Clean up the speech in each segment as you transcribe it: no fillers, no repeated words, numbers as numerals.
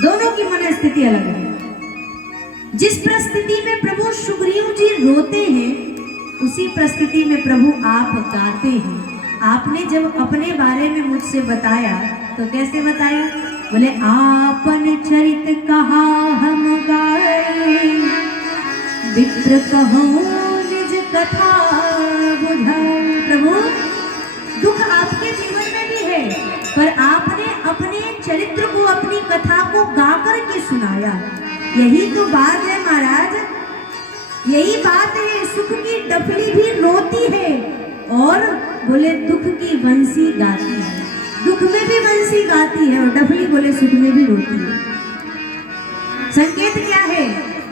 दोनों की मनस्थिति अलग है। जिस परिस्थिति में प्रभु सुग्रीव जी रोते हैं, उसी परिस्थिति में प्रभु आप गाते हैं। आपने जब अपने बारे में मुझसे बताया तो कैसे बताया? बोले आपन चरित कहा हम गाए, विप्र कहो निज कथा बुझाओ। प्रभु दुख आपके जीवन में भी है, पर आपने अपने चरित्र को, अपनी कथा को गा कर के सुनाया। यही तो बात है महाराज, यही बात है। सुख की डफली भी रोती है और बोले दुख की बंसी गाती है। दुख में भी बंसी गाती है और डफली बोले सुख में भी रोती है। संकेत क्या है?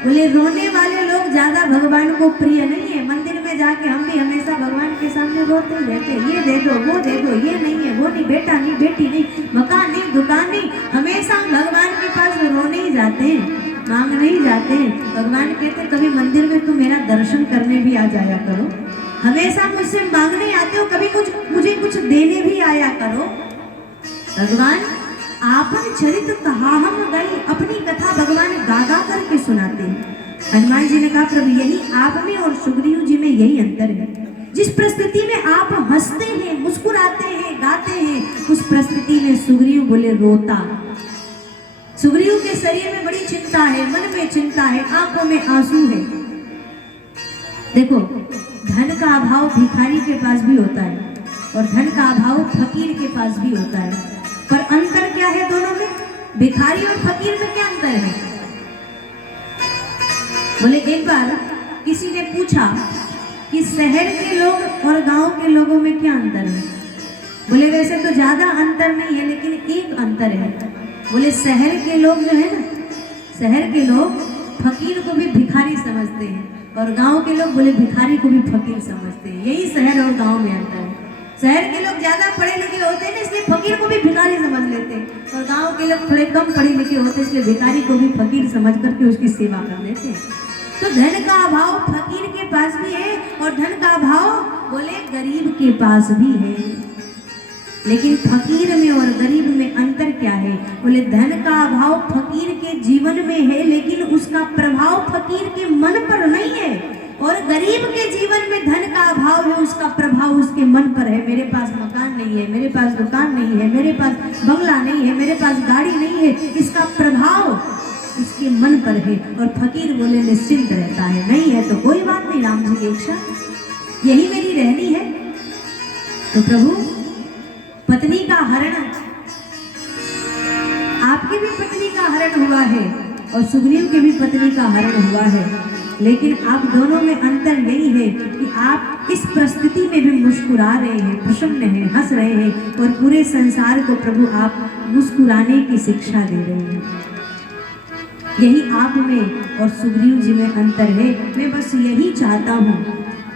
बोले रोने वाले लोग ज्यादा भगवान को प्रिय नहीं है। मंदिर में जाके हम भी हमेशा भगवान के सामने रोते रहते, ये दे दो, वो दे दो, ये नहीं है, वो नहीं, बेटा नहीं, बेटी नहीं, मकान नहीं, दुकान नहीं। हमेशा भगवान के पास रोने ही जाते हैं, मांगने ही जाते हैं। भगवान कहते कभी मंदिर में तुम मेरा दर्शन करने भी आ जाया करो। हमेशा मुझसे मांगने आते हो, कभी मुझे कुछ देने भी आया करो। भगवान आपन चरित कहा हम गई, अपनी कथा भगवान गा गा करके सुनाते हैं। हनुमान जी ने कहा प्रभु यही आप में और सुग्रीव जी में यही अंतर है। जिस परिस्थिति में आप हंसते हैं, मुस्कुराते हैं, गाते हैं, उस परिस्थिति में सुग्रीव बोले रोता। सुग्रीव के शरीर में बड़ी चिंता है, मन में चिंता है, आंखों में आंसू है। देखो धन का अभाव भिखारी के पास भी होता है और धन का अभाव फकीर के पास भी होता है, पर अंतर क्या है दोनों में? भिखारी और फकीर में क्या अंतर है? बोले एक बार किसी ने पूछा कि शहर के लोग और गांव के लोगों में क्या अंतर है? बोले वैसे तो ज्यादा अंतर नहीं है, लेकिन एक अंतर है। बोले शहर के लोग जो है ना, शहर के लोग फकीर को भी भिखारी समझते हैं और गांव के लोग बोले भिखारी को भी फकीर समझते हैं। यही शहर और गांव में अंतर है। शहर के लोग ज्यादा पढ़े लिखे होते हैं, इसलिए फकीर को भी भिखारी समझ लेते हैं, और गांव के लोग थोड़े कम पढ़े लिखे होते हैं, इसलिए भिखारी को भी फकीर समझ करके उसकी सेवा कर देते हैं। तो धन का अभाव फकीर के पास भी है और धन का अभाव बोले गरीब के पास भी है। लेकिन फकीर में और गरीब में अंतर क्या है? बोले धन का अभाव फकीर के जीवन में है, लेकिन उसका प्रभाव फकीर के मन पर नहीं है, और गरीब के जीवन में धन का अभाव है, उसका प्रभाव उसके मन पर है। मेरे पास मकान नहीं है, मेरे पास दुकान नहीं है, मेरे पास बंगला नहीं है, मेरे पास गाड़ी नहीं है, इसका प्रभाव उसके मन पर है। और फकीर बोले निश्चिंत रहता है, नहीं है तो कोई बात नहीं, राम जी की इच्छा, यही मेरी रहनी है। तो प्रभु पत्नी का हरण, आपकी भी पत्नी का हरण हुआ है और सुग्रीव की भी पत्नी का हरण हुआ है, लेकिन आप दोनों में अंतर यही है कि आप इस परिस्थिति में भी मुस्कुरा रहे हैं, प्रसन्न हैं, हंस रहे हैं, और पूरे संसार को प्रभु आप मुस्कुराने की शिक्षा दे रहे हैं। यही आप में और सुग्रीव जी में अंतर है। मैं बस यही चाहता हूँ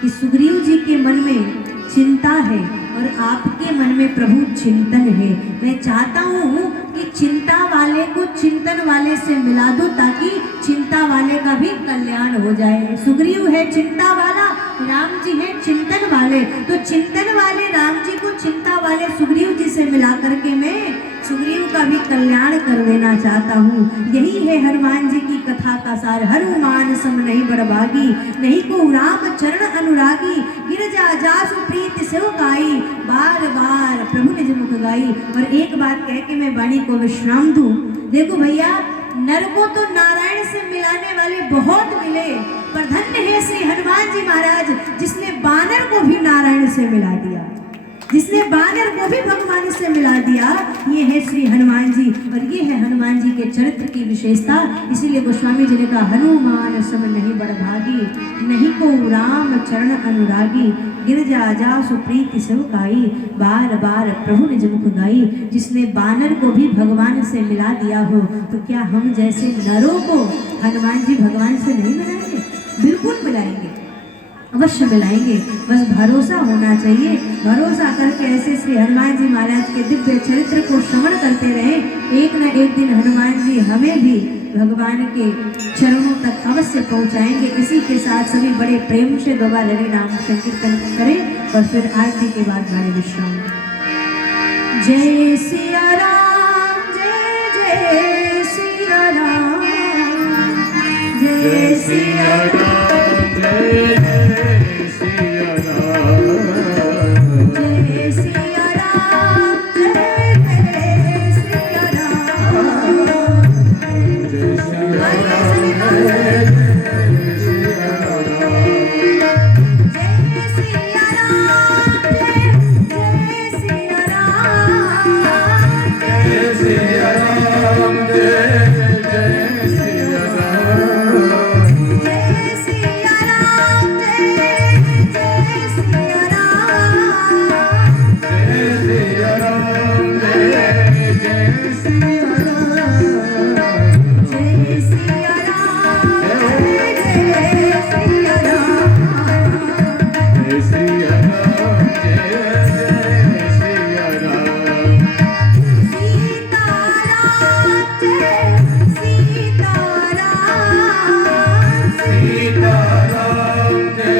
कि सुग्रीव जी के मन में चिंता है और आपके मन में प्रभु चिंतन है। मैं चाहता हूँ कि चिंता वाले को चिंतन वाले से मिला दो, ताकि चिंता वाले का भी कल्याण हो जाए। सुग्रीव है चिंता वाला, राम जी है चिंतन वाले, तो चिंतन वाले राम जी को चिंता वाले सुग्रीव जी से मिला करके मैं सुग्रीव का भी कल्याण कर देना चाहता हूँ। यही है हनुमान जी की कथा का सार। हनुमान सम नहीं बड़भागी, नहीं को राम चरण अनुरागी, गिरजा जासु प्रीति सेवकाई, बार बार प्रभु निज मुख गाई। और एक बात कह के मैं वाणी को विश्राम दूं। देखो भैया, नर को तो नारायण से मिलाने वाले बहुत मिले, पर धन्य है श्री हनुमान जी महाराज जिसने बानर को भी नारायण से मिला दिया, जिसने बानर को भी भगवान से मिला दिया। ये है श्री हनुमान जी, और ये है हनुमान जी के चरित्र की विशेषता। इसीलिए गोस्वामी जी ने कहा हनुमान सम नहीं बड़भागी, नहीं को राम चरण अनुरागी, गिरजा जासु प्रीति सेवकाई, बार बार प्रभु निज मुख गाई। जिसने बानर को भी भगवान से मिला दिया हो, तो क्या हम जैसे नरों को हनुमान जी भगवान से नहीं मिलाएंगे? बिल्कुल मिलाएंगे, अवश्य मिलाएंगे। बस भरोसा होना चाहिए। भरोसा करके ऐसे श्री हनुमान जी महाराज के दिव्य चरित्र को श्रवण करते रहे। एक न एक दिन हनुमान जी हमें भी भगवान के चरणों तक अवश्य पहुंचाएंगे। इसी के साथ सभी बड़े प्रेम से दोबारा हरि नाम संकीर्तन करें और फिर आरती के बाद हमारे विश्राम। जय सिया राम, जय जय सिया सिया राम जय जय सिया राम जय सिया राम जय जय सिया राम जय सिया आइए सभी लोग जय जय सिया राम जय सिया राम जय सिया राम जय सिया राम जय जय सिया राम जय सिया राम जय जय सिया राम जय सिया राम जय जय सिया राम जय सिया राम जय सिया राम जय सिया राम जय जय सिया राम सीताराम जय सीताराम सीताराम जय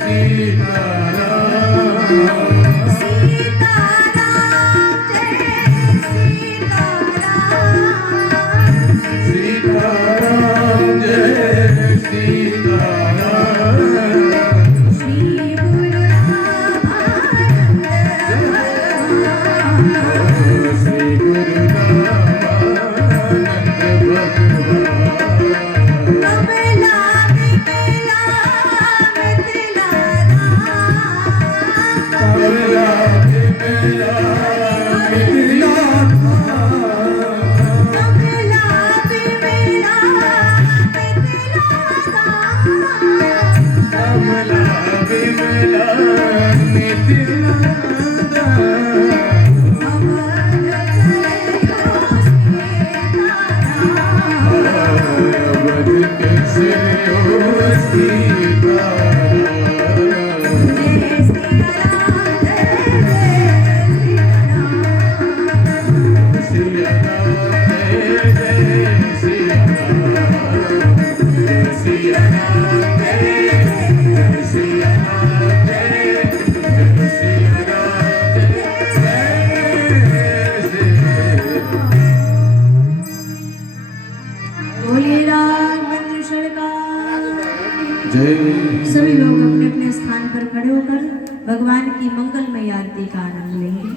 सीताराम सीताराम सीताराम जय सीताराम जय सीताराम श्री गुरु रामानंद श्री गुरु रामानंद भगवान कमला विमला मिथिला राम कमला विमला मिथिला कमला विमला मिथिला राम कमला विमला मिथिला अमर जयो सीताराम अवध केसरियो सीताराम जय सिया राम जय सिया राम सिया राम जय जय सिया राम जय सिया राम जय जय सिया राम जय जय सिया राम जय जय सिया बोलिए रामचंद्र सरकार जय सभी लोग अपने अपने स्थान पर खड़े होकर भगवान की मंगलमय आरती का आनंद लेंगे।